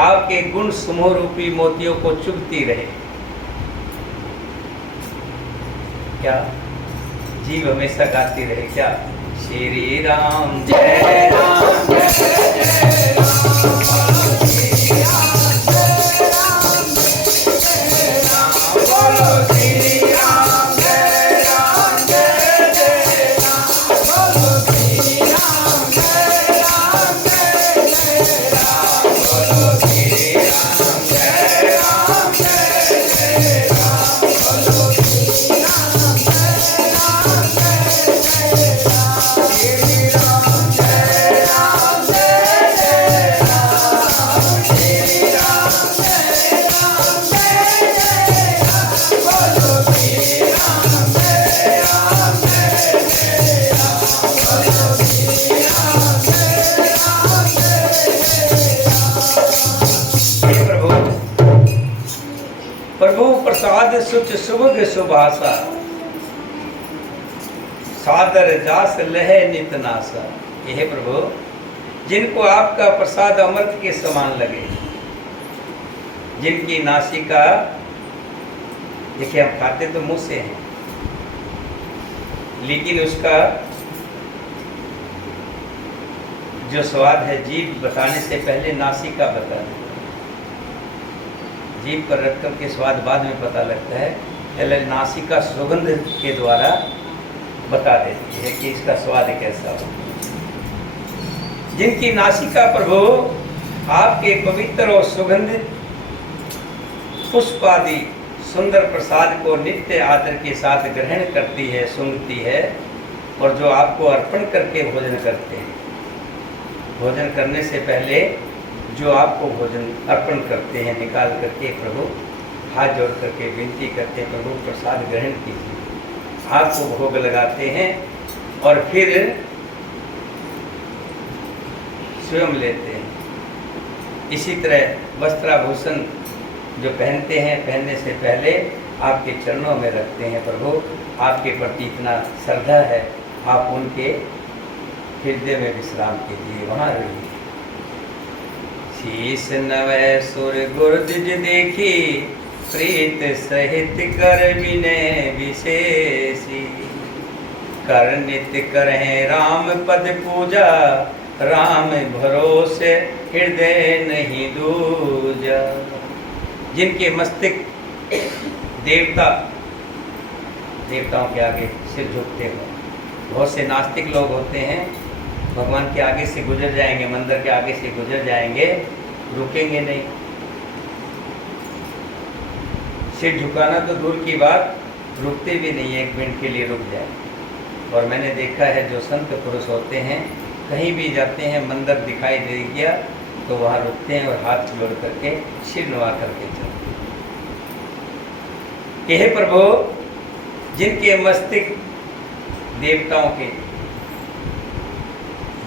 आपके गुण समूह रूपी मोतियों को चुगती रहे। क्या जीव हमेशा गाती रहे? क्या श्री राम जय राम जय जय राम, श्री राम जय राम जय राम, बोलो श्री राम जय राम जय जय राम, बोलो श्री राम जय राम जय जय राम, बोलो श्री राम जय राम जय जय राम, बोलो श्री राम जय राम जय जय राम, श्री राम जय राम जय जय राम। प्रसाद सुच सुभग सुभाषा, सादर जास लह नित नासा। हे प्रभु, जिनको आपका प्रसाद अमृत के समान लगे, जिनकी नासिका, देखिए हम खाते तो मुंह से हैं, लेकिन उसका जो स्वाद है जीभ बताने से पहले नासिका बता देती है। जीभ पर रख कर के स्वाद बाद में पता लगता है, पहले नासिका सुगंध के द्वारा बता देती है कि इसका स्वाद कैसा हो। जिनकी नासिका प्रभु आपके पवित्र और सुगंधित पुष्प आदि सुंदर प्रसाद को नित्य आदर के साथ ग्रहण करती है, सूंघती है, और जो आपको अर्पण करके भोजन करते हैं, भोजन करने से पहले जो आपको भोजन अर्पण करते हैं, निकाल करके प्रभु हाथ जोड़ करके विनती करते हैं, प्रभु प्रसाद ग्रहण कीजिए, आपको भोग लगाते हैं और फिर स्वयं लेते हैं। इसी तरह वस्त्राभूषण जो पहनते हैं, पहनने से पहले आपके चरणों में रखते हैं, प्रभु आपके प्रति इतना श्रद्धा है, आप उनके हृदय में विश्राम कीजिए, वहाँ रहिए। शीस नवै सुर गुरदिज देखी, प्रीत सहित कर विनय विशेषी, कर नित्य करें राम पद पूजा, राम भरोसे हृदय नहीं दूजा। जिनके मस्तिष्क देवताओं के आगे सिर झुकते हो, बहुत से नास्तिक लोग होते हैं, भगवान के आगे से गुजर जाएंगे, मंदिर के आगे से गुजर जाएंगे, रुकेंगे नहीं। सिर झुकाना तो दूर की बात, रुकते भी नहीं, एक मिनट के लिए रुक जाए। और मैंने देखा है जो संत पुरुष होते हैं, कहीं भी जाते हैं, मंदिर दिखाई दे गया तो वहाँ रुकते हैं और हाथ जोड़ करके सिर नुआ करके चलते हैं। हे प्रभु, जिनके मस्तिष्क देवताओं के,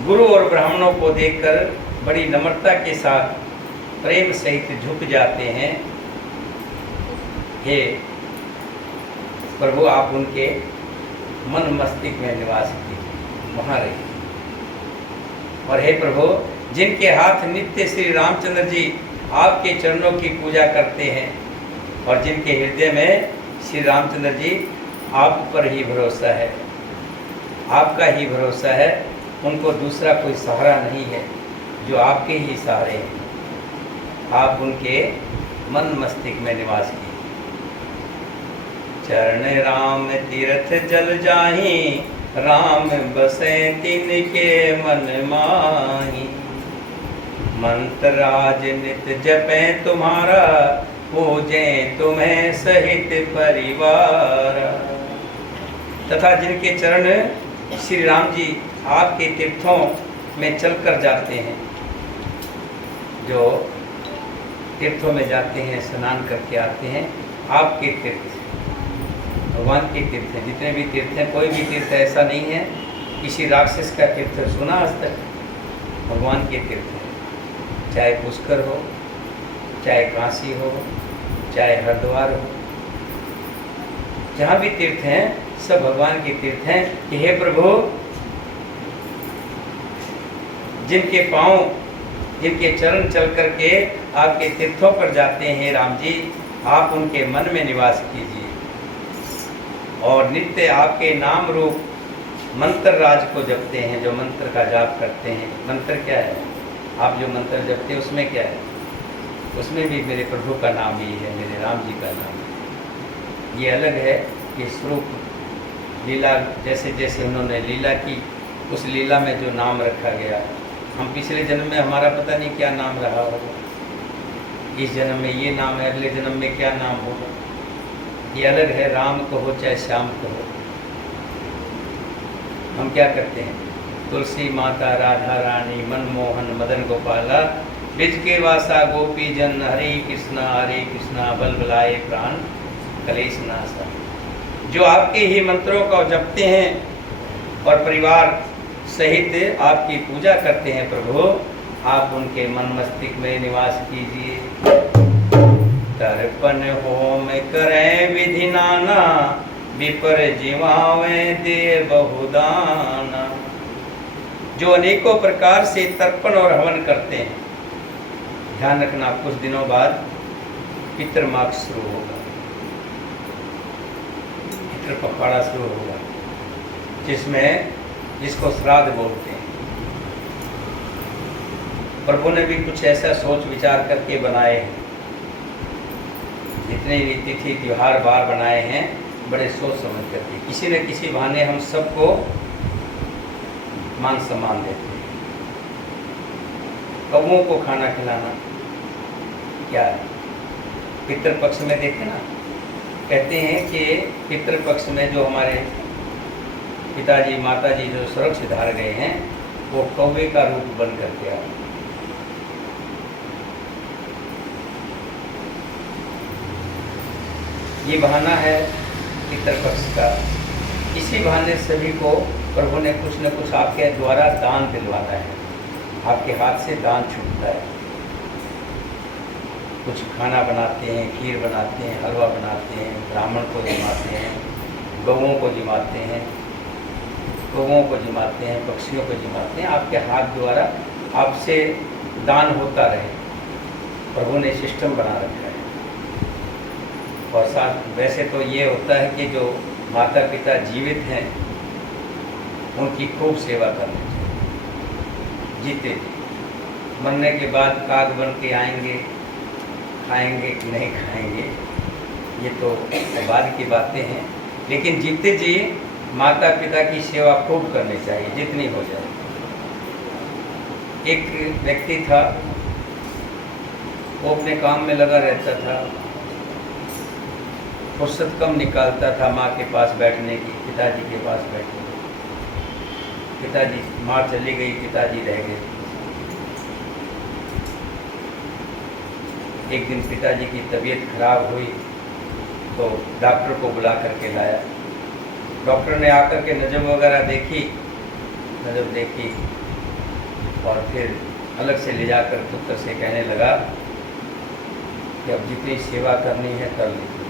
गुरु और ब्राह्मणों को देखकर बड़ी नम्रता के साथ प्रेम सहित झुक जाते हैं, हे प्रभु आप उनके मन मस्तिष्क में निवास कीजिए, वहाँ रहिए। और हे प्रभु, जिनके हाथ नित्य श्री रामचंद्र जी आपके चरणों की पूजा करते हैं और जिनके हृदय में श्री रामचंद्र जी आप पर ही भरोसा है, आपका ही भरोसा है, उनको दूसरा कोई सहारा नहीं है, जो आपके ही सहारे हैं, आप उनके मन मस्तिष्क में निवास कीजिए। चरण राम तीर्थ जल जाहि, राम बसे तिनके मन माही, मंत्र राज नित जपे तुम्हारा, पूजे तुम्हें सहित परिवार। तथा जिनके चरण श्री राम जी आपके तीर्थों में चलकर जाते हैं, जो तीर्थों में जाते हैं, स्नान करके आते हैं, आपके तीर्थ, भगवान के तीर्थ हैं, जितने भी तीर्थ हैं, कोई भी तीर्थ ऐसा नहीं है किसी राक्षस का तीर्थ सुना आज तक, भगवान के तीर्थ हैं। चाहे पुष्कर हो, चाहे काशी हो, चाहे हरिद्वार हो, जहाँ भी तीर्थ हैं सब भगवान के तीर्थ हैं। कि हे प्रभु, जिनके पांव, जिनके चरण चल करके आपके तीर्थों पर जाते हैं राम जी, आप उनके मन में निवास कीजिए और नित्य आपके नाम रूप मंत्र राज को जपते हैं, जो मंत्र का जाप करते हैं। मंत्र क्या है? आप जो मंत्र जपते हैं उसमें क्या है? उसमें भी मेरे प्रभु का नाम ही है, मेरे राम जी का नाम है। ये अलग है कि स्वरूप लीला, जैसे जैसे उन्होंने लीला की, उस लीला में जो नाम रखा गया, हम पिछले जन्म में हमारा पता नहीं क्या नाम रहा होगा, इस जन्म में ये नाम है, अगले जन्म में क्या नाम होगा, ये अलग है। राम कहो चाहे श्याम कहो, हम क्या करते हैं? तुलसी माता, राधा रानी, मनमोहन, मदन गोपाला, ब्रज के वासा गोपी जन, हरे कृष्णा बल बलाए प्राण कलेश नासा। जो आपके ही मंत्रों को जपते हैं और परिवार सहित आपकी पूजा करते हैं प्रभु, आप उनके मन मस्तिष्क में निवास कीजिए। तर्पण होम करें विधि नाना, विपर जीवावे दे बहुदाना। जो अनेकों प्रकार से तर्पण और हवन करते हैं, ध्यान रखना कुछ दिनों बाद पितृमास शुरू होगा, पितृ पखवाड़ा शुरू होगा, जिसको श्राद्ध बोलते हैं। प्रभु ने भी कुछ ऐसा सोच विचार करके बनाए हैं, जितने भी तिथि त्योहार बार बनाए हैं बड़े सोच समझ करके, किसी न किसी बहाने हम सबको मान सम्मान देते हैं। कौओं को खाना खिलाना क्या है? पितृपक्ष में देखे ना, कहते हैं कि पितृपक्ष में जो हमारे पिताजी माताजी जो स्वर्ग से धार गए हैं, वो कौवे का रूप बन करके आए। ये बहाना है पितृपक्ष का। इसी बहाने सभी को प्रभु ने कुछ न कुछ आपके द्वारा दान दिलवाना है, आपके हाथ से दान छूटता है। कुछ खाना बनाते हैं, खीर बनाते हैं, हलवा बनाते हैं, ब्राह्मण को जिमाते हैं, गौओं को जिमाते हैं, कौओं को जिमाते हैं, पक्षियों को जिमाते हैं। आपके हाथ द्वारा आपसे दान होता रहे, प्रभु ने सिस्टम बना रखा है। और साथ वैसे तो ये होता है कि जो माता पिता जीवित हैं उनकी खूब सेवा करनी चाहिए। जीते मरने के बाद काग बन के आएंगे, खाएंगे कि नहीं खाएंगे ये तो बाद की बातें हैं, लेकिन जीते जी माता पिता की सेवा खूब करनी चाहिए, जितनी हो जाए। एक व्यक्ति था, वो अपने काम में लगा रहता था, फुर्सत कम निकालता था माँ के पास बैठने की, पिताजी के पास बैठने की। पिताजी, माँ चली गई, पिताजी रह गए। एक दिन पिताजी की तबीयत खराब हुई तो डॉक्टर को बुला करके लाया। डॉक्टर ने आकर के नज़र वगैरह देखी, नज़र देखी और फिर अलग से ले जाकर पुत्र से कहने लगा कि अब जितनी सेवा करनी है कर लीजिए,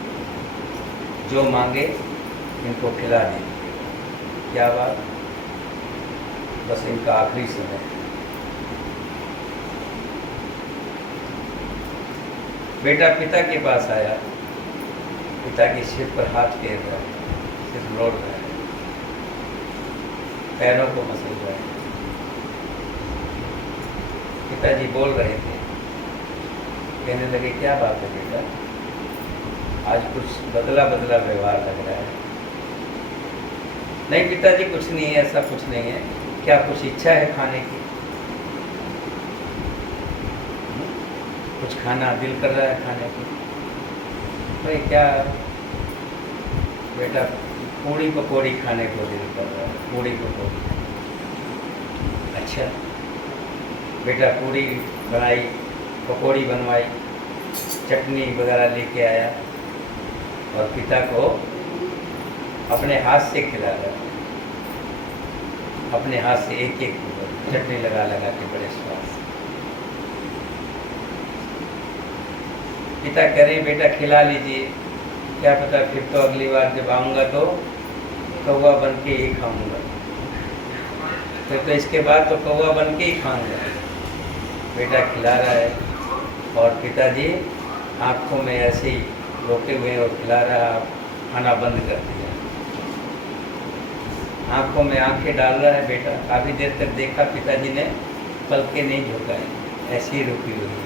जो मांगे इनको खिला दीजिए। क्या बात, बस इनका आखिरी समय है। बेटा पिता के पास आया, पिता के सिर पर हाथ फेर रहा है, सिर लौट रहा है, पैरों को मसल रहा है। पिताजी बोल रहे थे, कहने लगे क्या बात है बेटा, आज कुछ बदला बदला व्यवहार लग रहा है। नहीं पिताजी कुछ नहीं है, ऐसा कुछ नहीं है। क्या कुछ इच्छा है खाने की? कुछ खाना दिल कर रहा है खाने की? भाई क्या बेटा, पूड़ी पकौड़ी खाने को दिल कर रहा है, पूड़ी पकौड़ी। अच्छा बेटा, पूड़ी बनाई, पकौड़ी बनवाई, चटनी वगैरह लेके आया और पिता को अपने हाथ से खिला रहा है, अपने हाथ से एक एक चटनी लगा लगा के बड़े स्वाद से। पिता कह रहे बेटा खिला लीजिए, क्या पता फिर तो अगली बार जब आऊँगा तो कौवा बन के ही खाऊँगा, फिर तो इसके बाद तो कौवा बन के ही खाऊँगा। बेटा खिला रहा है और पिताजी आँखों में ऐसे ही रोके हुए और खिला रहा, खाना बंद कर दिया, आँखों में आँखें डाल रहा है बेटा। काफ़ी देर तक देखा, पिताजी ने पलकें नहीं झुकाई, ऐसी ही रुकी हुई है।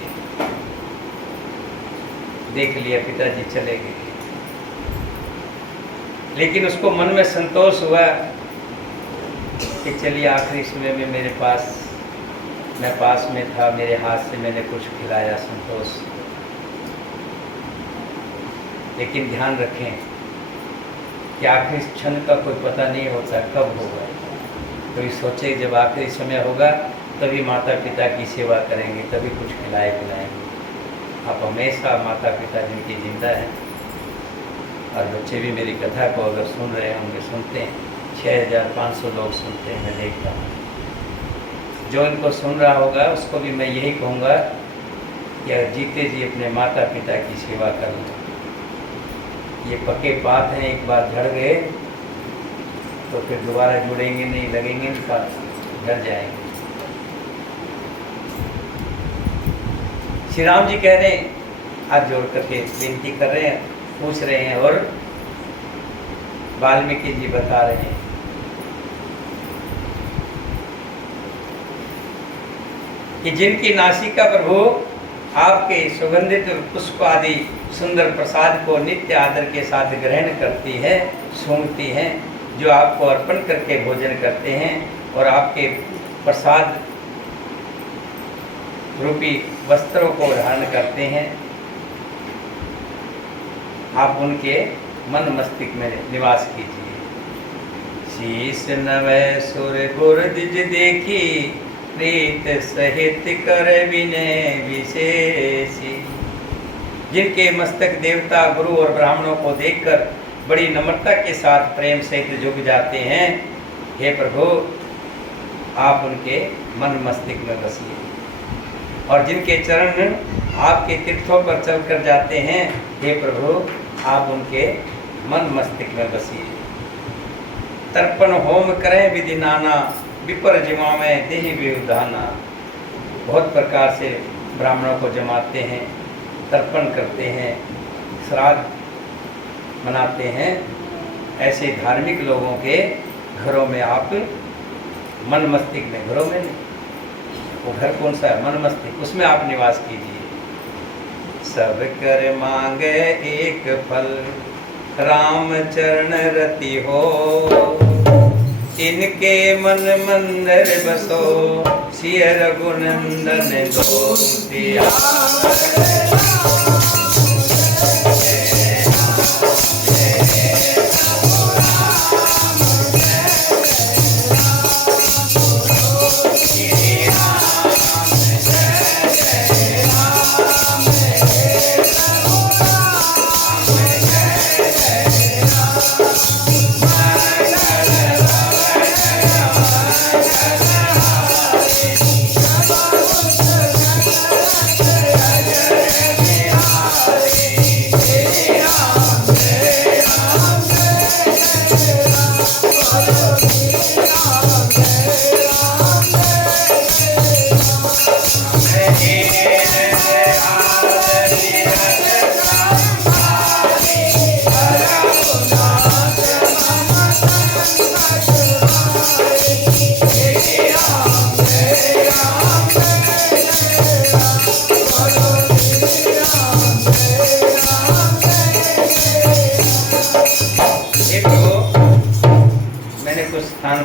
देख लिया, पिताजी चले गए, लेकिन उसको मन में संतोष हुआ कि चलिए आखिरी समय में मेरे पास, मैं पास में था, मेरे हाथ से मैंने कुछ खिलाया, संतोष। लेकिन ध्यान रखें कि आखिरी क्षण का कोई पता नहीं होता कब होगा। कोई सोचे जब आखिरी समय होगा तभी माता पिता की सेवा करेंगे, तभी कुछ खिलाए पिलाएंगे। आप हमेशा माता पिता जिनकी जिंदा हैं, और बच्चे भी मेरी कथा को अगर सुन रहे होंगे, सुनते हैं, 6500 लोग सुनते हैं, मैं देखता हूँ। जो इनको सुन रहा होगा उसको भी मैं यही कहूँगा कि जीते जी अपने माता पिता की सेवा कर लो। ये पक्के बात हैं, एक बार झड़ गए तो फिर दोबारा जुड़ेंगे नहीं, लगेंगे नहीं, साथ झड़ जाएंगे। श्री राम जी कह रहे हैं, हाथ जोड़ करके विनती कर रहे हैं, पूछ रहे हैं, और वाल्मीकि जी बता रहे हैं कि जिनकी नासिका प्रभु आपके सुगंधित पुष्प आदि सुंदर प्रसाद को नित्य आदर के साथ ग्रहण करती है, सूंघती हैं, जो आपको अर्पण करके भोजन करते हैं और आपके प्रसाद रूपी वस्त्रों को धारण करते हैं, आप उनके मन मस्तिष्क में निवास कीजिए। शीस नवै सुर गुर दिज देखी, प्रीत सहित कर विनय विशेषी। जिनके मस्तक देवता गुरु और ब्राह्मणों को देखकर बड़ी नम्रता के साथ प्रेम सहित झुक जाते हैं, हे प्रभु आप उनके मन मस्तिष्क में बसिए। और जिनके चरण आपके तीर्थों पर चल कर जाते हैं, हे प्रभु आप उनके मन मस्तिष्क में बसिए। तर्पण होम करें विधि नाना, विपर जिमा में देहि विउधाना। बहुत प्रकार से ब्राह्मणों को जमाते हैं, तर्पण करते हैं, श्राद्ध मनाते हैं। ऐसे धार्मिक लोगों के घरों में आप मन मस्तिष्क में, घरों में नहीं, वो घर कौन सा है, मन मस्तिष्क, उसमें आप निवास कीजिए। सब कर मांगे एक फल, राम चरण रति हो। इनके मन मंदिर बसो, सिय रघुनंदन दो सिया।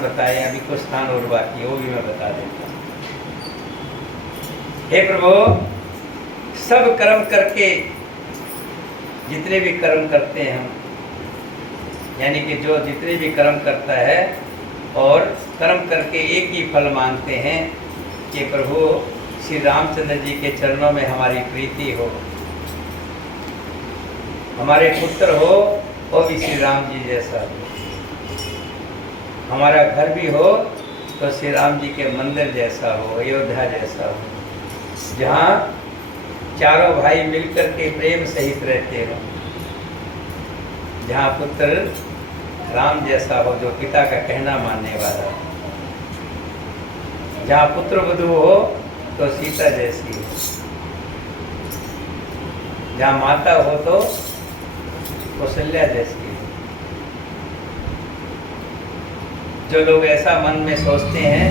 बताए, अभी कुछ स्थान और बाकी, वो भी मैं बता देता हूँ। हे प्रभु सब कर्म करके, जितने भी कर्म करते हैं हम, यानी कि जो जितने भी कर्म करता है और कर्म करके एक ही फल मांगते हैं कि प्रभु श्री रामचंद्र जी के चरणों में हमारी प्रीति हो, हमारे पुत्र हो वो भी श्री राम जी जैसा हो, हमारा घर भी हो तो श्री राम जी के मंदिर जैसा हो, अयोध्या जैसा हो, जहाँ चारों भाई मिलकर के प्रेम सहित रहते हो, जहाँ पुत्र राम जैसा हो जो पिता का कहना मानने वाला हो, जहाँ पुत्र वधू हो तो सीता जैसी हो, जहाँ माता हो तो कौशल्या जैसी हो। जो लोग ऐसा मन में सोचते हैं,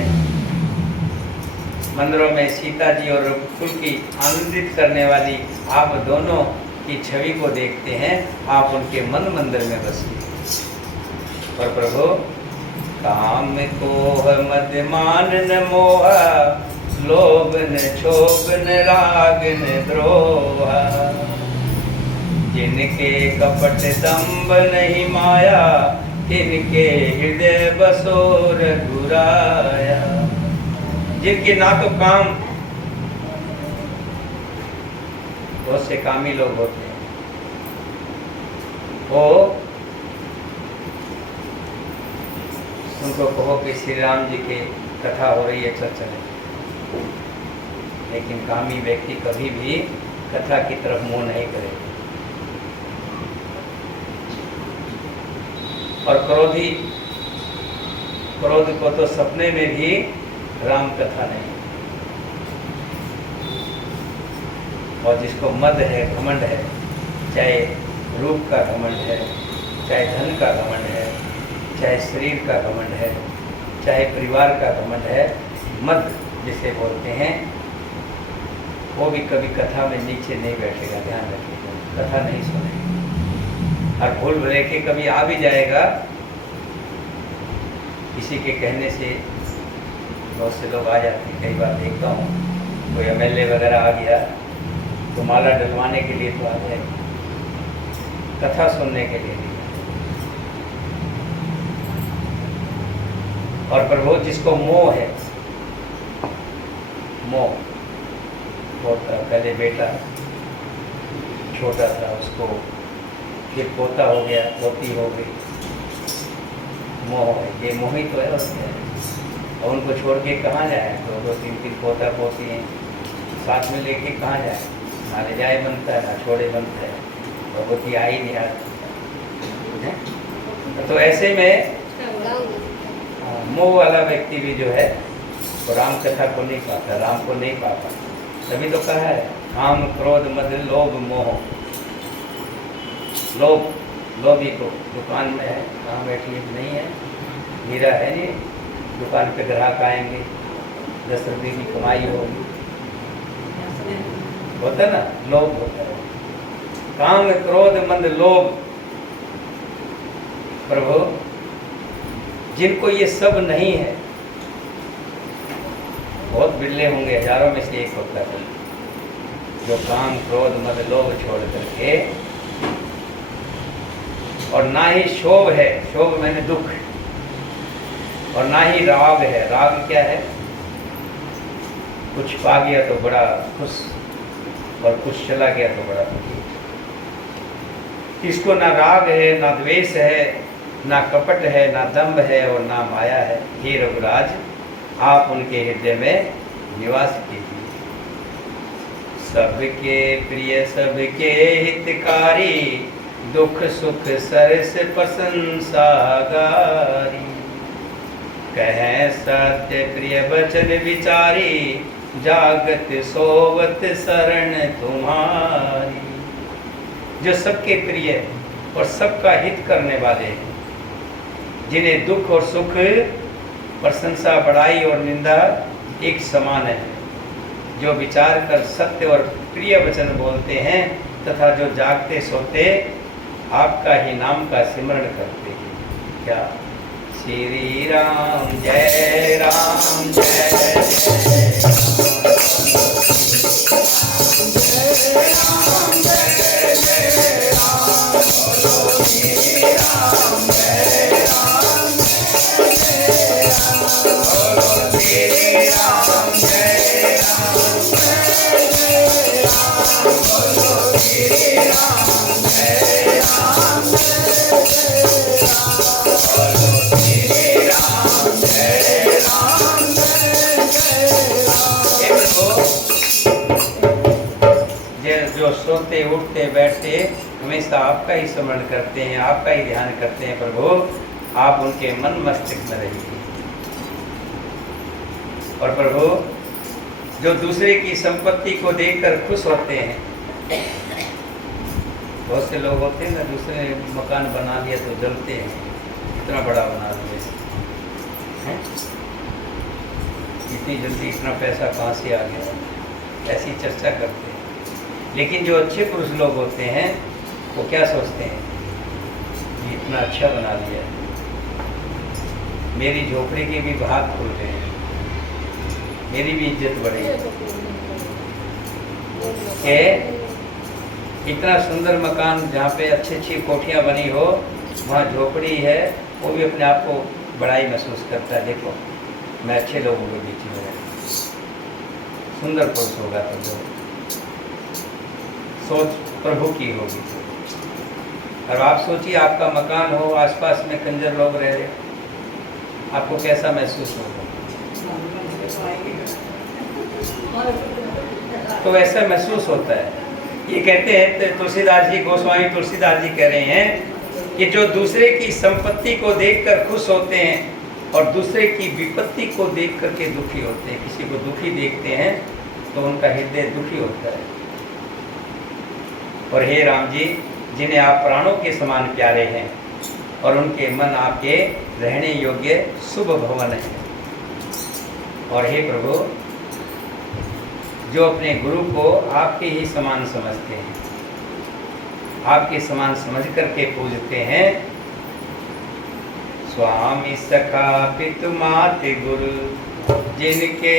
मंदिरों में सीता जी और रघुकुल की आनंदित करने वाली आप दोनों की छवि को देखते हैं, आप उनके मन मंदिर में बसिए। और प्रभु काम कोह मदमान न मोहा, लोभ न क्षोभ न राग न द्रोहा, जिनके कपट दंभ नहीं माया, इनके हृदय बसो रघुराया। जिनके ना तो काम, बहुत से कामी लोग होते हैं, वो उनको कहो कि श्री राम जी की कथा हो रही है, चल चले। लेकिन कामी व्यक्ति कभी भी कथा की तरफ मुंह नहीं करेगा। और क्रोध को तो सपने में भी राम कथा नहीं। और जिसको मद है, घमंड है, चाहे रूप का घमंड है, चाहे धन का घमंड है, चाहे शरीर का घमंड है, चाहे परिवार का घमंड है, मद जिसे बोलते हैं, वो भी कभी कथा में नीचे नहीं बैठेगा। ध्यान रखिएगा, कथा नहीं सुनेगा। और भूल भले के कभी आ भी जाएगा, किसी के कहने से बहुत से लोग आ जाते हैं। कई बार देखता हूँ कोई एमएलए वगैरह आ गया तो माला डलवाने के लिए तो आ जाएगा, कथा सुनने के लिए नहीं। और प्रभु जिसको मोह है, मोह होता, पहले बेटा छोटा था, उसको फिर पोता हो गया, पोती हो गई, मोह है, ये मोह ही तो है। और उनको छोड़ के कहाँ जाए? दो दो तीन तीन पोता पोती हैं, साथ में लेके कहाँ जाए? ना ले जाए बनता है, ना छोड़े बनता है, और पोती आ ही नहीं आती। तो ऐसे में मोह वाला व्यक्ति भी जो है वो राम कथा को नहीं पाता, राम को नहीं पाता। तभी तो कहा है काम क्रोध मद लोभ मोह। लोभी को दुकान में है, कहाँ बैठी है? नहीं है, हीरा है नहीं, दुकान पे ग्राहक आएंगे, 10 रुपये की कमाई होगी, होता ना, लोभ होता है। काम क्रोध मद लोभ। प्रभु जिनको ये सब नहीं है, बहुत बिरले होंगे, हजारों में से एक होता है जो काम क्रोध मद लोभ छोड़ करके, और ना ही शोभ है, शोभ मैंने दुख, और ना ही राग है। राग क्या है? कुछ पा गया तो बड़ा खुश, और कुछ चला गया तो बड़ा दुखी। इसको ना राग है, ना द्वेष है, ना कपट है, ना दंभ है, और ना माया है। हे रघुराज, आप उनके हृदय में निवास कीजिए। सबके प्रिय सबके हितकारी, दुख सुख सरस प्रशंसा गारी। कहें सत्य प्रिय वचन विचारी, जागत सोवत शरण तुम्हारी। जो सबके प्रिय और सबका हित करने वाले हैं, जिन्हें दुख और सुख, प्रशंसा, बड़ाई और निंदा एक समान है, जो विचार कर सत्य और प्रिय वचन बोलते हैं, तथा जो जागते सोते आपका ही नाम का सिमरण करते हैं। क्या? श्री राम जय राम जय जय राम जय जय राम, बोलो श्री राम जय राम जय राम, बोलो श्री राम जय राम जय राम, बोलो श्री राम जय राम जय राम, बोलो श्री राम जय राम जय राम। जो सोते उठते बैठते हमेशा आपका ही स्मरण करते हैं, आपका ही ध्यान करते हैं, प्रभु आप उनके मन मस्तिष्क में रहिए। और प्रभु जो दूसरे की संपत्ति को देखकर खुश होते हैं, बहुत से लोग होते हैं ना, दूसरे ने मकान बना दिया तो जलते हैं, इतना बड़ा बना दिया, इतनी जल्दी इतना पैसा कहाँ से आ गया, ऐसी चर्चा करते हैं। लेकिन जो अच्छे पुरुष लोग होते हैं वो क्या सोचते हैं? ये इतना अच्छा बना लिया, मेरी झोपड़ी के भी भाग खुल गए हैं, मेरी भी इज्जत बढ़ेगी। इतना सुंदर मकान जहाँ पे अच्छी अच्छी कोठियाँ बनी हो, वहाँ झोपड़ी है, वो भी अपने आप को बड़ाई महसूस करता है। देखो मैं अच्छे लोगों के बीच में रहूँ, सुंदर पुरुष होगा तो जो सोच प्रभु की होगी। और आप सोचिए आपका मकान हो, आसपास में कंजर लोग रह रहे, आपको कैसा महसूस होगा? तो ऐसा महसूस होता है। ये कहते हैं तो तुलसीदास जी, गोस्वामी तुलसीदास जी कह रहे हैं कि जो दूसरे की संपत्ति को देखकर खुश होते हैं और दूसरे की विपत्ति को देख कर के दुखी होते हैं, किसी को दुखी देखते हैं तो उनका हृदय दुखी होता है। और हे राम जी, जिन्हें आप प्राणों के समान प्यारे हैं और उनके मन आपके रहने योग्य शुभ भवन है। और हे प्रभु, जो अपने गुरु को आपके ही समान समझते हैं, आपके समान समझ करके पूजते हैं, स्वामी सखा पितु मात गुरु जिनके